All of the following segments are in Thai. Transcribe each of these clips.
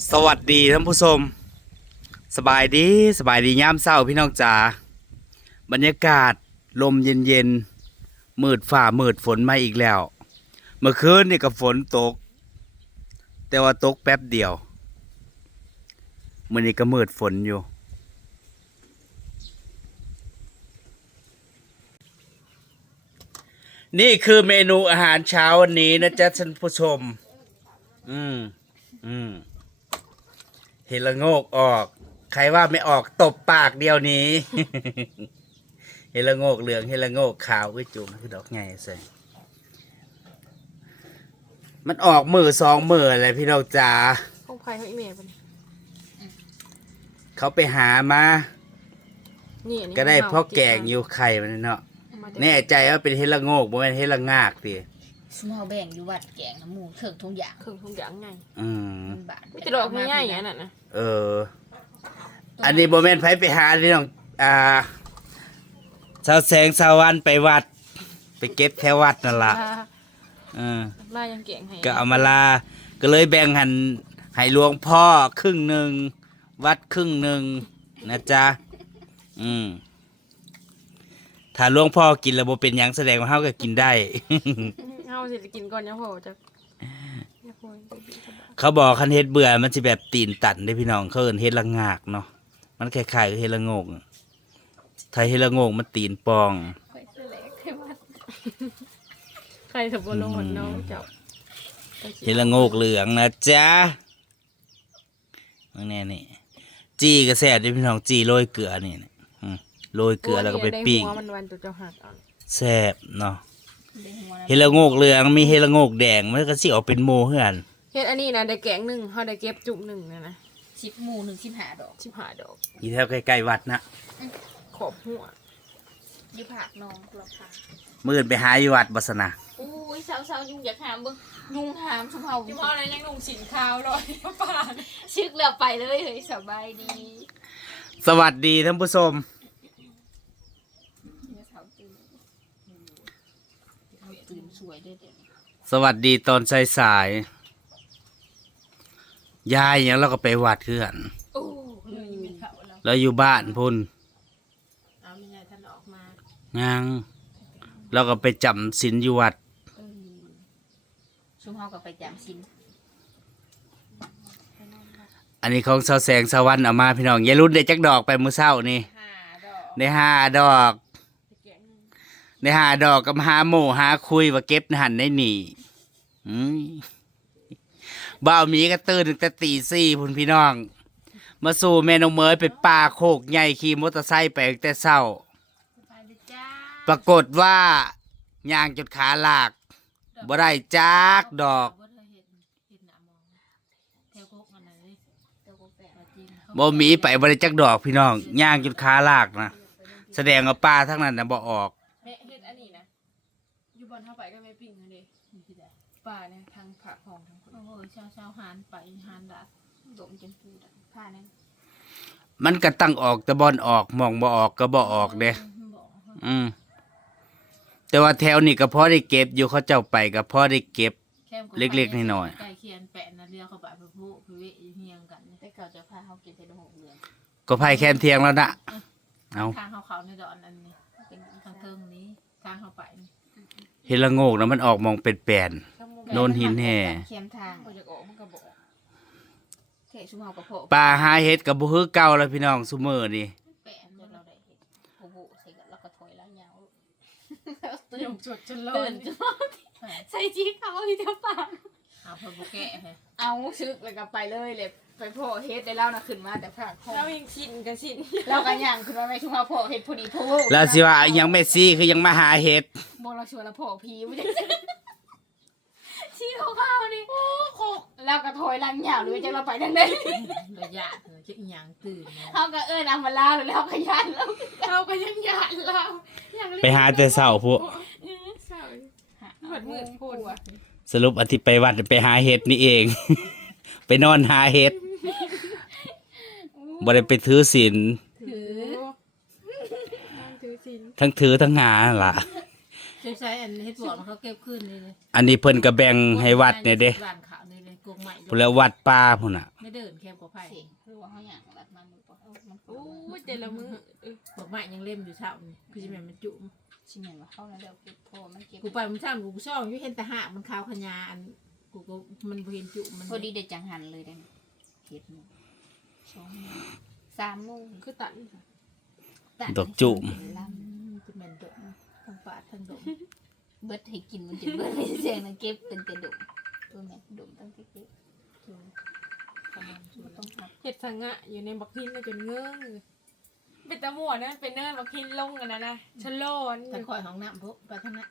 สวัสดีท่านผู้ชม สบายดีสบายดีย่ามเศร้าพี่น้องจ๋าบรรยากาศลมเย็นเย็นมืดฝ่ามืดฝนมาอีกแล้ว เมื่อคืนนี่ก็ฝนตก แต่ว่าตกแป๊บเดียวมื่อนี้ก็มืดฝนอยู่ นี่คือเมนูอาหารเช้าวันนี้นะจ๊ะท่านผู้ชม อืมอืม ห็นละโงกออก ใครว่าไม่ออกตบปากเดียวนี้ เห็นละโงกเหลืองเห็นละโงกขาวอุ้ยจุ่มคือดอกไงใส่มันออกมือสองมืออะไรพี่น้องจ๋าของใครเขาอีเมลปะเนี่ยเขาไปหามา นี่อันนี้ก็ได้ขงพ่อเาแกงอยู่ไข่มันเนาะมาจากแน่ใจว่าเป็นเฮดละโงกบ่แม่นเฮดละงากติสมอแบ่งอยู่วัดแกงน้ำหมูเถิงทุกอย่างเครื่องทุกอย่างไงอืมมันบาทไม่จะดอกง่ายๆอย่างนั้นน่ะนะ เออ อันนี้บ่แม่นไผไปหาที่น้อง อ่าชาวแสงชาววันไปวัด ไปเก็บแถววัดนั่นล่ะลาเออลายังเก่งให้ก็เอามาลา ก็เลยแบ่งหันให้หลวงพ่อครึ่งหนึ่ง วัดครึ่งหนึ่งนะจ๊ะ อืมถ้าหลวงพ่อกินแล้วบ่เป็นหยังแสดงว่าเฮาก็กินได้เอาสิกินก่อนยังพอจะ ยังพอจะกินก็ได้เขาบอกคันเฮ็ดเบื่อมันสิแบบตีนตันได้พี่น้องเขาเอิ้นเฮ็ดละงากเนาะมันคล้ายๆกับเฮ็ดละโงกถ้าเฮ็ดละโงกมันตีนปองไปเสลกให้วัดใครสมบูรณ์ลงหัวน้องเจ้าเฮ็ดละโงกเหลืองนะจ๊ะนี่นี่นี่จี้ก็แซ่บเด้พี่น้องจี้โรยเกลือนี่นี่อืมโรยเกลือแล้วก็ไปปิ้งด้หัวมันวันตัวเจ้าหักเอาแซ่บเนาะได้หัวเฮดละโงกเหลืองมีเฮดละโงกแดงมันก็สิออกเป็นโมเฮือน เฮ็ดอันนี้นะได้แกงหนึ่งเขาได้เก็บจุ่มหนึ่งนะนะชิปหมูหนึ่งชิปหาดอกชิบหายดอกอยู่แถวใกล้ๆวัดนะขอบหัวอยูผักน้องกลับผักมื้ออื่นไปหาอยู่วัดบ่ซะนะอุ้ยสาวๆยุงอยากหามเบิ้งยุงหามชุมเฮาที่พ่ออะไรยังนุ่งสินข้าวลอยป่าชึกแล้วไปเลยเฮ้ยสบายดีสวัสดีท่านผู้ชมเมื่อเช้าตื่นเขาตื่นสวยด้วยเดี๋ยวนี้สวัสดีตอนสายๆ ยายหยังเราก็ไปวัดคือกันโอ้ยมีเขาแล้วแล้วอยู่บ้านพุ่นเอาไม่ใช่ท่านออกมายังเราก็ไปจำศีลอยู่วัด เออชุมเฮาก็ไปจามซินอันนี้ของสาวแสงสาววันเอามาพี่น้องอย่ารุ่นได้จักดอกไปมื้อเช้านี่ห้าดอกได้ห้าดอกแกงหนึ่งได้ห้าดอกกับหาหมู่หาคุยว่าเก็บหันได้หนีอืม บ่าวมีก็ตื่นตั้งแต่ตีสี่พุ่นพี่น้อง มาสู่แม่นงเมยไปป่าโคกใหญ่ขี่มอเตอร์ไซค์ไปตั้งแต่เช้าสบายดีจ้าปรากฏว่าย่างจนขาลากบ่ได้จักดอกบ่ได้เห็นเห็นหน้ามองแถวโคกมันน่ะเลยแถวโคกแปะมาจริงบ่มีไปบ่ได้จักดอกพี่น้องย่างจนขาลากนะแสดงว่าป้าทั้งนั้นน่ะบ่ออก แม่เฮ็ดอันนี้นะอยู่บนเข้าไปก็ไม่ปิ้งเลยป่าเนี่ย ทางผักหอมทางคนโอ้โหชาวชาวหานไปหานดัดดมจนปูดันผ้านั้นมันก็ตั้งออกแต่บอนออกมองบ่ออกก็บ่ออกเด้บอกอืม แต่ว่าแถวนี้ก็พอได้เก็บอยู่เขาเจ้าไปก็พอได้เก็บ แค่เล็กๆน้อยๆ ไก่เคียนแปะนะเรียวเข้าไปพระผู้พระเวทเฮียงกันแต่เขาจะพาเขาเก็บไปดอกเรืองก็ไผแคนเทียงแล้วนะเอาทางเขาเขาในดอนอันนี้เป็นทางเทิงนี้ทางเขาไปนี่เฮ็ดละโงกนะมันออกมองเป็นแปลนข้างมุม โดนหินแห่เคียมทางก็จะออกมันก็บอกเทชุมเฮากระโผปลาหาเฮ็ดก็บ่คือเก่าแล้วพี่น้องซุมื้อนี่แปะจนเราได้เห็นพระผู้ใส่กันแล้วก็ถอยแล้วยาวตื่นจุดจนเลตื่ยนจนใส่จีเขาที่เท้าปากเอาพระผู้แกะให้เอาชึกแล้วก็ไปเลยเลยไปพ่อเฮ็ดได้เล่านะขึ้นมาแต่ภาคห้องเรายังชินกันชินเราก็ย่างขึ้นมาไม่ชุ่มเอาพ่อเฮ็ดพอดีพ่อแล้วสิว่ายังเมสซี่คือยังมาหาเฮ็ดมองเราชวนเราพ่อพีไม่ได้ ชี้เขาเข้านี่โคกแล้วก็ถอยหลังยาวเลยจังเราไปทางใดระยะเธอจะอีหยังตื่นนะเขาก็เอิ้นเอามาล่าแล้วเราก็ย่านแล้วเราก็ยังหยาดเรายังเล่นไปหาแต่เช้าพวกเออเศร้าเหมือนเหมือนพูดว่ะสรุปอันที่ไปวัดไปหาเฮ็ดนี่เอง ไปนอนหาเฮ็ดบ่ได้ไปถือศีลถือนั่งถือศีลทั้งถือทั้งหานั่นล่ะ ใช้ใช้อันเฮ็ดบวกเขาเก็บขึ้นนี่เลยอันนี้เพิ่นก็แบ่งให้วัดเนี่ยเด้ร้านขาวนี่เลยกงใหม่พุ่นแล้ววัดป่าพุ่นน่ะไม่เดินแคบกว่าไผ่เสียงคือว่าเขาอยากรัดมันมือปะเอ้ามันโอ้ยแต่ละมือเออบอกใหม่ยังเล่มอยู่เช้านี่คือจะแม่นมันจุ่มชิเมนว่าเข้าแล้วเดี๋ยวเก็บโทรมันเก็บกูไปมันช่างกูกูช่องอยู่เห็นแต่หากมันขาวขยาอันกูก็มันบ่เห็นจุ่มมันพอดีเด็ดจังหันเลยได้เห็ดหมูสองโมงสามโมงคือตันตัดอกจุ่มลอืมจะแม่นดม ทั้งปาดทั้งดมำเบิดให้กินมันจะเบิดให้เสียงนะเก็บเป็นแต่ดมตัวแม่ดมตั้งแต่เก็บประมาณจุ่มต้องหักเห็ดสังะอยู่ในบักหินน่ะจนเงื้องเลยเป็นตะหมวนะเป็นเนินบักหินลงกันนะนะชะโลนแต่คอยของน้ำพวกไปทางนั้น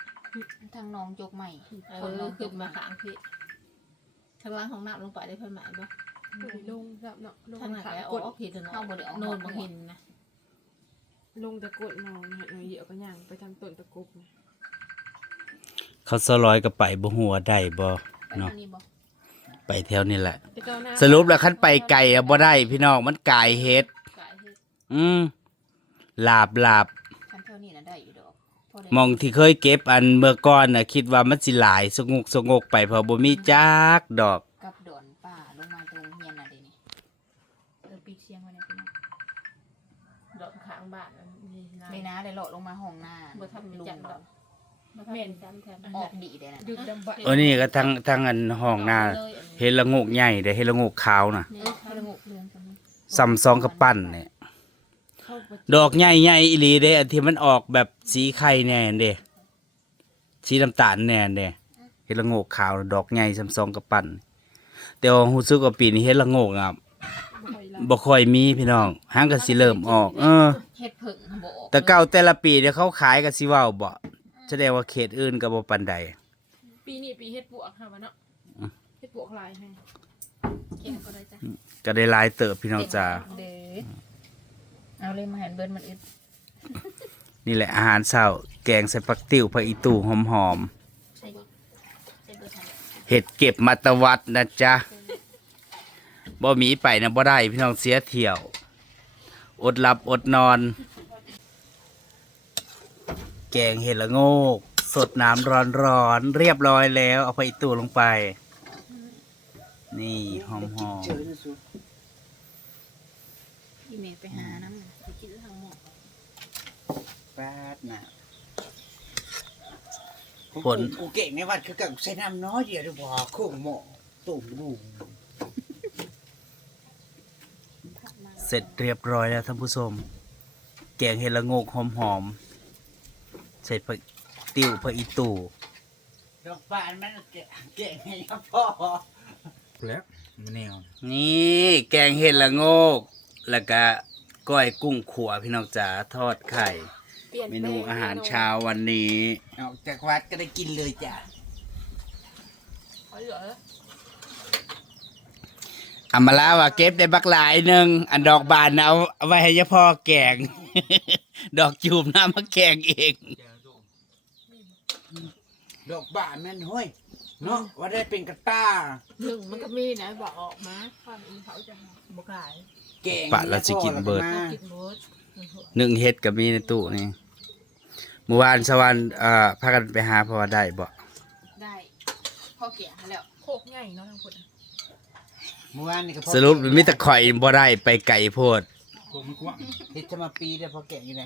ทางน้องจกใหม่เออขึ้นมาขางพี่ทางล่างของน้ำลงไปได้เพิ่นหมายบ่บ่ได้ลงครับเนาะลงทางนั้นขาแล้วกอดอกผิดเนาะเอาบ่ได้ออกโนนบ่เห็นนะ ลงตะกดมองเห็นหน่อยเดียวก็ย่างไปทางต้นตะกบนะเขาสลอยก็ไปบ่ฮู้ว่าได้บ่ไปเนาะทางนี้บ่ไปแถวนี้แหละแต่เจ้าหน้าสรุปแล้วคันไปไกลอะบ่ได้พี่น้องมันกายเฮ็ดกายเฮ็ดอืมลาบลาบคันเท่านี้นะได้อยู่ดอกพได้มองที่เคยเก็บอันเมื่อก่อนน่ะคิดว่ามันสิหลายสงกสงกไปเพอบ่มีจักดอก นะนี่นะได้เลาะลงมาห้องหน้าบ่ทำมีจังดอกบ่ทำมีจังแทนออกดีได้นะดึกดำบรรพ์เออนี่ก็ทั้งทั้งอันห้องหน้าเฮ็ดละโงกใหญ่เด้เฮ็ดละโงกขาวน่ะนี่เออให้ละงกเรือนกันนี้ซ้ำซองกับปั้นเนี่ยเข้าไปดอกใหญ่ๆอีหลีเด้อันที่มันออกแบบสีไข่แน่นเด้สีน้ำตาลแน่นเด้เฮ็ดละโงกขาว ดอกใหญ่ซ้ำซองกับปั้นแต่ว่ารู้สึกว่าปีนี้เฮ็ดละโงกอะบ่ค่อยรับ บ่ค่อยมีพี่น้องหางก็สิเริ่มออก เออ เฮ็ดผึ่งบ่ออกแต่เก่าแต่ละปีเดี๋ยวเขาขายก็สิเว้าบ่แสดงว่าเขตอื่นก็บ่ปานใด ปีนี้ปีเฮ็ดปวกค่ะวะเนาะเฮ็ดปวกหลายแฮงเก็บก็ได้จ้ะก็ได้หลายเติบพี่น้องจ้าเด้อเอาเลยมาเห็นเบิดมันอึดนี่แหละอาหารเช้าแกงใส่ผักติ้วผักอีตู่หอมใส่ใส่เบิดทัน ๆเห็ดเก็บมาตะวัดนะจ๊ะ บ่มีไปนะบ่ได้พี่น้องเสียเที่ยว อดหลับอดนอน แกงเห็ดละโงก สดน้ำร้อนๆเรียบร้อยแล้ว เอาผักอีตู่ลงไป นี่หอมๆพี่เมย์ไปหาน้ำไปกินทางหมดแป๊ดนะฝนกูเก่งในวัดคือกับใส่น้ำน้อยเดียวดีกว่าโค้งหม้อตุ่มบู เสร็จเรียบร้อยแล้วท่านผู้ชมแกงเห็ดละโงกหอมๆใส่ผักติ้วผักอีตู่ดอกบานมันเก่งเก่งให้พ่อแล้วมันแนวนี่แกงเห็ดละโงก แล้วก็ก้อยกุ้งขัวพี่น้องจ๋าทอดไข่เปลี่ยนเมนูอาหารเช้าวันนี้ออกจากวัดก็ได้กินเลยจ้ะเอาเหลืออามาลาว่าเก็บได้บักหลายหนึ่งอันดอกบานน่ะเอาเอาไว้ให้ยาพ่อแกง ดอกจูบน้ำมาแกงเอง ดอกบานมันห้ยเนาะว่าได้เป็นกระต้าหนึ่งมันก็มีนะบอกออกมาความอีเขาจะบ่ขายเก่งปะแล้วสิกินเบิด มากินหมดหนึ่งเฮ็ดก็มีในตู้นี่เมื่อวานสวรรค์เอ่อพากันไปหาเพราะว่าได้บ่ได้พ่อเกี่ยให้แล้วโคกใหญ่เนาะทั้งคนอะ เมื่อวานนี่ก็พ่อสรุปมีแต่ข่อยบ่ได้ไปไกลโพดกลัวมันกว้างเฮ็ดจะมาปีได้พอแก่อยู่ไหน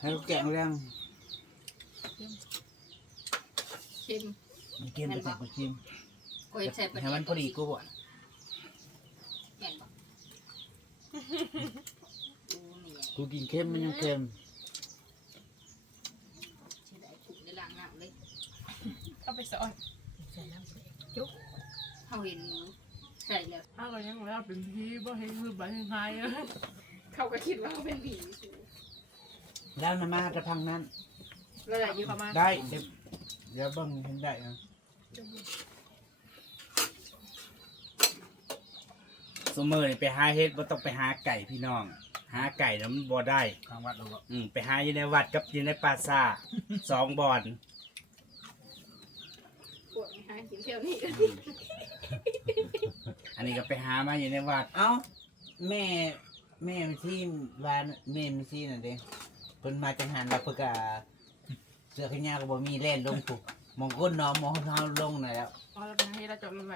ให้ลูกแก่งเรื่องชิมมันเกมไปใส่กูชิมโอ้ยใส่ประให้มันพอดีกูบ่แม่นบ่ดูนี่กูกินเค็มมันยังเค็ม ใช่ได้ถูกในล้างน้ำเลย เอาไป สอนใส่น้ำใส่เฮาเห็นหนูใส่แล้วถ้าก็ยังแล้วเป็นพี่บ่เห็นคือบ่เห็นหายอะเขาก็คิดว่าเขาเป็นผีแล้วนะมาจะพังนั้น แล้วไหนอยู่เข้ามาได้เดี๋ยวเดี๋ยวเบิ่งเห็นได้นะซุมื้อนี่ไปหาเฮ็ดบ่ต้องไปหาไก่พี่น้อง หาไก่แล้วมันบ่ได้ ทางวัดเราก็อืมไปหาอยู่ในวัดกับอยู่ในป่าซ่าสองบ่อน ปวดหากินเที่ยวนี่อันนี้ก็ไปหามาอยู่ในวัดเอ้าแม่แม่ที่บ้านแม่มันที่นั่นเด้เพิ่นมาจังหันแล้วเพิ่นก็เสื้อขนยาวก็บ่มีแล่นลงผูกมองก้นน้องมองเท้าลงหน่อยแล้วอ๋อเราเป็นให้เราจบลงไป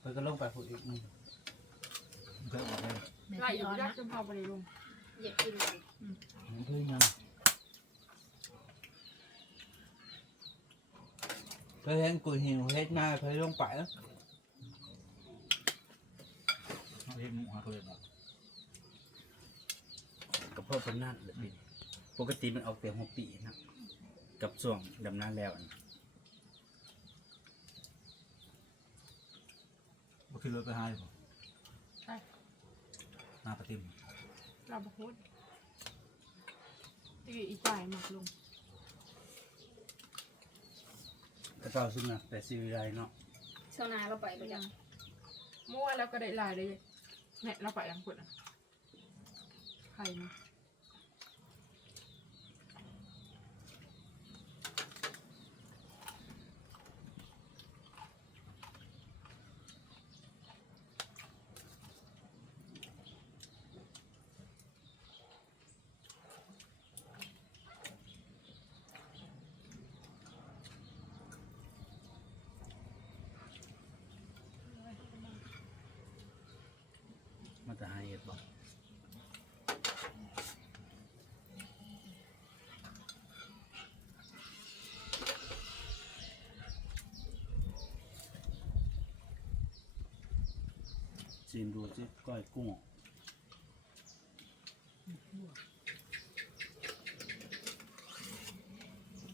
เพิ่นก็ลงไปพูดอีกอืมเพื่อออกไปแม่ไล่ที่อยู่อ้อนยักนะษ์จนพอไปเลยลงอยากกินมันเพิ่นยัง เพิ่นเห็นกูหิวเฮ็ดมาเพิ่นลงไปแล้วเอาเห็ดหมูหาเพื่อนบอกกับพ่อเป็นนั่นเลยพี่ปกติมันออกแต่หัวปีนะกับส่วงดำน้าแล้วอันว่าขึ้นรถไปหาอยู่บ่ใช่หน้าปะติมเราบอกพูดตีอีจ่ายหมักลง กระเจ้าซึ่งนะแต่ซีวิไลเนาะเช้านาเราไปประจมั่วแล้วก็ได้ลายเลยแม่เราไปยังกดอะใครนะ ชิมดูสิก้อยกุ้ง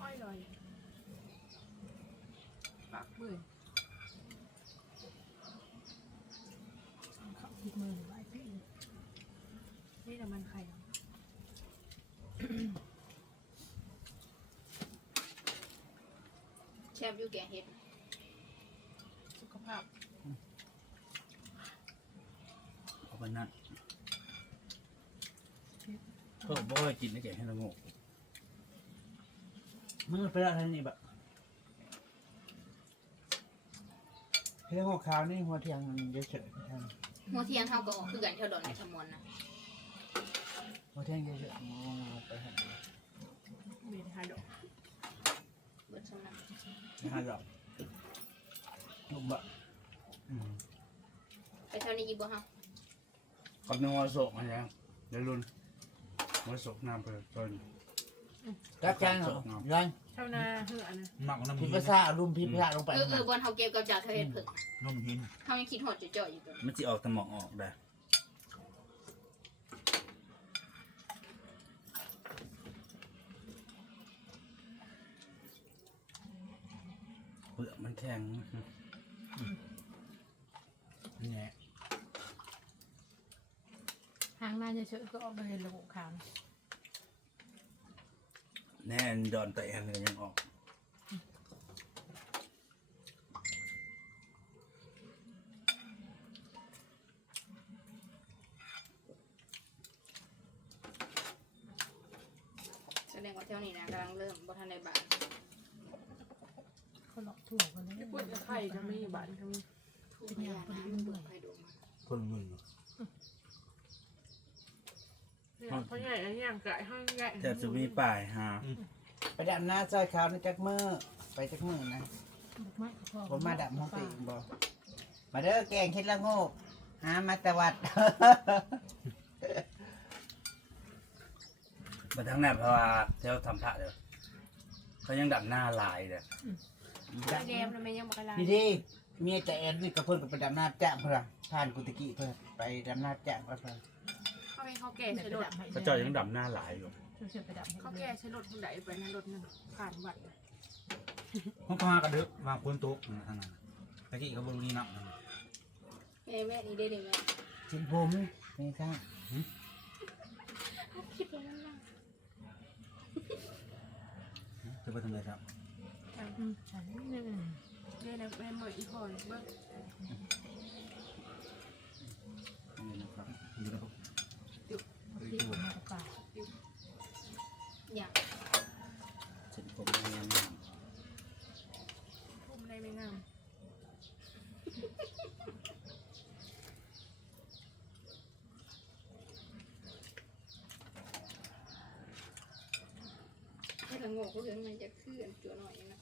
อ้อยลอยปากเบื่อำเขาคิดมือไว้พี่นี่แต่มันใครอะแชบอยู่แกงเห็ด สุขภาพ เอาไปนั่นก็บ่ค่อยกินนะแกให้ละโงกมึงไปแล้วท่านนี่แบบเฮ้ยหัวขาวนี่หัวเทียงมันเยอะเฉยท่านหัวเทียงเฮาก็ออกคือกันเท่าดอนในชะมวนนะหัวเทียงเยอะเฉยมองไปหันเมนไฮดอกเบิดเท่านั้นหาดอกลูกบะอืมไปเท่านี้อีกบ่เฮา กับนวโศกอะไรนะเดี๋ยวรุ่นวโศกน้ำเปิดต้นรับจ้างเหรอยันเท่านาเหืออันนะหมักน้ำพิหิมนพ์ภาษาเอารุ่มพิมพ์ภาษาลงไปเออเออบอลเฮาเก็บกับจากเธอเฮ็ดเพิ่งน้ำหินเฮายังคิดฮอดจ่อยๆอยู่ตัวมันจะออกแตะหมอกออกได้เปลือกมันแข็ง นี่แหละหางหน้าเฉยๆก็ออกไปเห็นระบบขาวแน่นดอนแต่แอนเลยยังออก แสดงว่าเท่านี้นะกำลังเริ่มบ่ทันได้บาน เขาหลอกถั่วกันเลย พูดกับไข่ก็มีบ้านก็มี ถูกพยานะมันดูไปดูมา คนมึนอยู่ เนี่ยเพราะใหญ่อันนี้อย่างไก่ห้างใหญ่ จะจะมีป่ายฮะไปดำน้าซอยขาวในจักมือไปจักมือนะไม่พอผมมาดับห้องตีบ่มาเด้อแกงเค็ดละโงกหามาตะวัด มาทั้งนั้นเพราะว่าเจ้าทำพระเด้อเขายังดับหน้าลายเด้อไข่แดงมันไม่ยังบอกอะไรพี่ดีเมียแต่แอนนี่กับเพิ่นก็ไปดำน้าจ้างเพิ่นผ่านกุตกี้เพิ่นไปดำน้าจ้างเพิ่นเขาให้เขาแก่เดี๋ยวใช้ไปรถดับให้เขาเจ้ายังดับหน้าลายอยู่ ช่วยๆไปดับให้เขาแก่ใช้รถคนใดไปนะรถหนึ่งผ่านวัดห้องพากระดึกวางคนโต๊ะนะทางนั้นตะกี้เขาบรูนี่นับนั่นแม่แม่นี่ได้ดิแม่ชิ้นผมนี่ครับคิดแล้วนั่นน่ะจะไปทำอะไรครับ อืมฉันนี่เนี่ยนะแม่เหมยอีพอนเบิ้ง เป็นจัวหน่อยนะ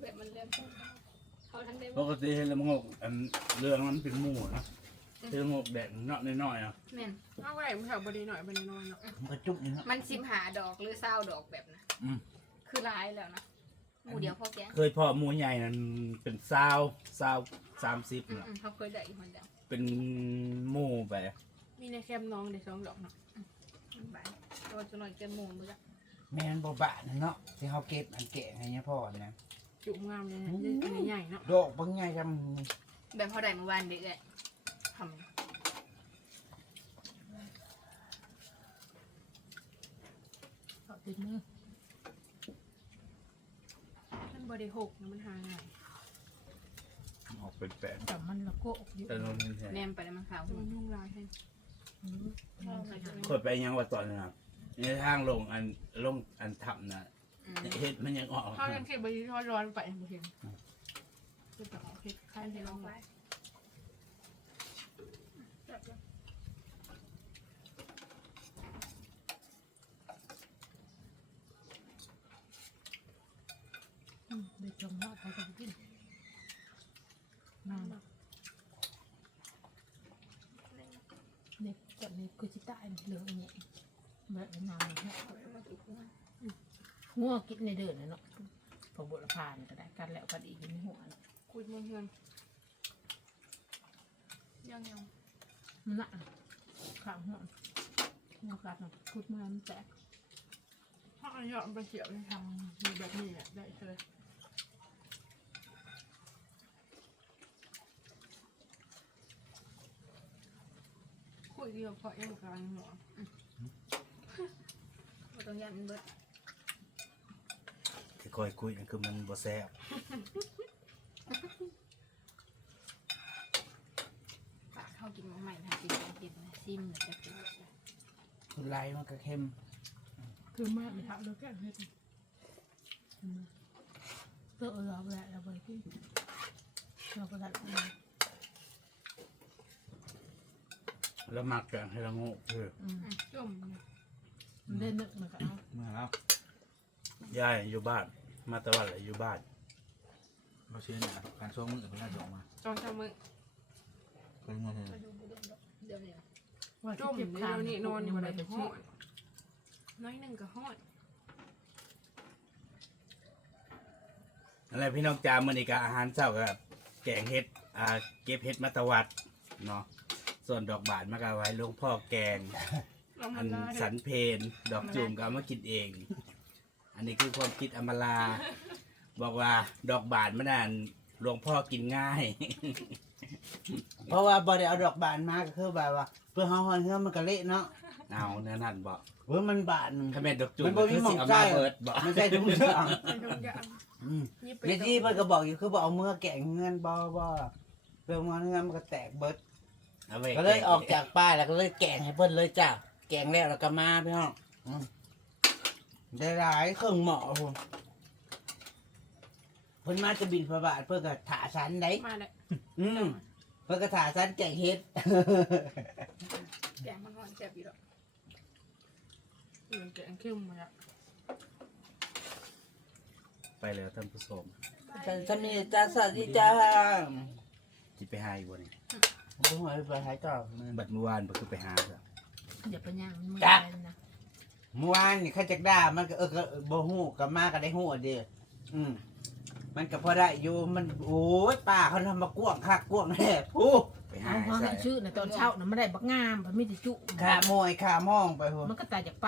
แบบมันเริ่มเขาทั้งเด้ปกติเห็นละมงกอันเรื่องมันเป็นหมูนะเห็นละมงกแดดเนาะน้อยๆอะแม่นเอาไว้มันแถวบดีหน่อยบดีน้อยเนาะมันกระจุกนี่ฮะมันสิบหาดอกหรือเศร้าดอกแบบนะคือร้ายแล้วนะหมูเดียวพ่อแกเคยพ่อหมูใหญ่นั้นเป็นเศร้าเศร้าสามสิบอืเนาะเขาเคยได้อีกคนเดียวเป็นหมู่ไปมีในแคมน้องเด็กสองดอกเนาะ ตัวจะหน่อยเกินหมูมือละแม่นบ่บะนะเนาะที่เขาเก็บอันแกะให้เนี่ยพ่อนะจุกงามเลยนะอันนี้ใหญ่เนาะดอกบางใหญ่จำแบบพอได้เมื่อวานเด็กเลยทำเขาติดมือมันบดีหกนะมันหาง่ายออกเป็นแปดแต่มันละโกะอยู่แต่นนนี่แท้แนมไปแล้วมันขาว มันยุ่งลายให้อืมมันใส่ถุงกดไปยังว่าตอนนั้นครับ ในทางลงอันลงอันทับนะอืมเฮ็ดมันยังออกเขายังเก็บบดีทอดร้อนไปบุเห็นจะต่อเพ็ดข้าวที่ลองไปอืมเด็กจงว่าเขาจะกินมาเด็กกับเด็กกูจะตายเหลืองอย่างเงี้ย แบบนานเนี่ยงัวกินในเดินนะเนาะพอบุรพานก็ได้กันแล้วก็ดีกินในหัวน่ะคุยเมืองเฮือนยังยังมันหนักข้างหัวงัวกัดเนาะพูดเมื่อมันแตกถ้าอันยอดไปเขียวในทางมีแบบนี้แหละได้เลยคุยเดียวพอเอ็มกลางหัวบ่ ต้องยันมันเบิดค่อยๆคุยนั่นคือมันบ่แซ่บปากเข้ากินมาใหม่ทำกินของกินนะซิมหรือจะกินแบบไหนคือลายมันก็เข้มคือแม่ไปทำแล้วแกเฮ็ดอืมเตัวเราแหละเราไปที่เราก็ได้แล้วมักกันให้ละโงกคือ อืม จุ่มเนี่ย มันได้นึกมันก็เอาเมื่อแล้วยายอยู่บ้าน มาตะวันแหละอยู่บ้านเราเชื่อเนี่ยการช่วงมือเป็นหน้าจอมาจองจำมึงเป็นเงินเลยเดี๋ยวนี้ว่าจุ่มเจ็เดี๋บยวขานี้นอนอยู่มัอะไรจะหชื่ออดน้อยหนึ่งก็หอดอะไรพี่น้องจามันอีกอาหารเช้ากับแกงเห็ดอ่าเก็บเห็ดมาตะวัดเนาะส่วนดอกบานมากเอาไว้หลวงพ่อแกงเรา อัมันนลาสันเพนดอกจูมก็เอามากินเอง อันนี้คือความคิดอำมาลา บอกว่าดอกบานมันนั่นหลวงพ่อกินง่าย เพราะว่าบ่ได้เอาดอกบานมาก็คือแบบว่า เพื่อเฮาฮอนเฮือมันก็เละเนาะเอาแน่นั่นบอกเว้ยมันบานถ้าแม่นดอกจูมมันบ่มีคือหม่สิองเอาใส่มาเบิดบอกไม่ใช่ทุกเรื่องเป็นทุกอย่างอืมนี่ไปในที่เพิ่นก็บอกอยู่คือบ่เอามือแกะเงินบ่บ่เพื่อมาเงินมันก็แตกเบิดเอาไว้ก็เลยออกจากป้ายแล้วก็เลยแกงให้เพิ่นเลยจ้ะ แกงแล้วแล้วก็มาพี่น้องอืมได้หลายเครื่องหม้อพุ่นเพิ่นมาจะบินพระบาทเพิ่นก็ถาสันได้มาเลยอืมเพิ่นก็ถาสันแกงเฮ็ด แกงมันหอนแซ่บอยู่หรอกเหมือนแกงเข้มมาละไปแล้วท่านผู้ชมฉันจะมีจ้าสวัสดีจ้าจิไปหาอีกวันนี้เพิ่งมาไปหายต่อมือบัดเมื่อวานก็คือไปหาซะ อย่าไปย่างมันมือจ้ะ ไปนะเมื่อวานนี่เขาจักด่ามันก็เออก็บ่ฮู้ก็มาก็ได้ฮู้อะเด้ออืมมันก็พอได้อยู่มันโอ้ยป้าเขาทำมากวงคักกวงแท้ผู้ไปหาเอาเขาใส่ให้ชื่อในะตอนเช้านะไม่ได้บักงามมันไม่ได้จุ ขาโมยขามองไปพุ่นมันก็ตายจากไป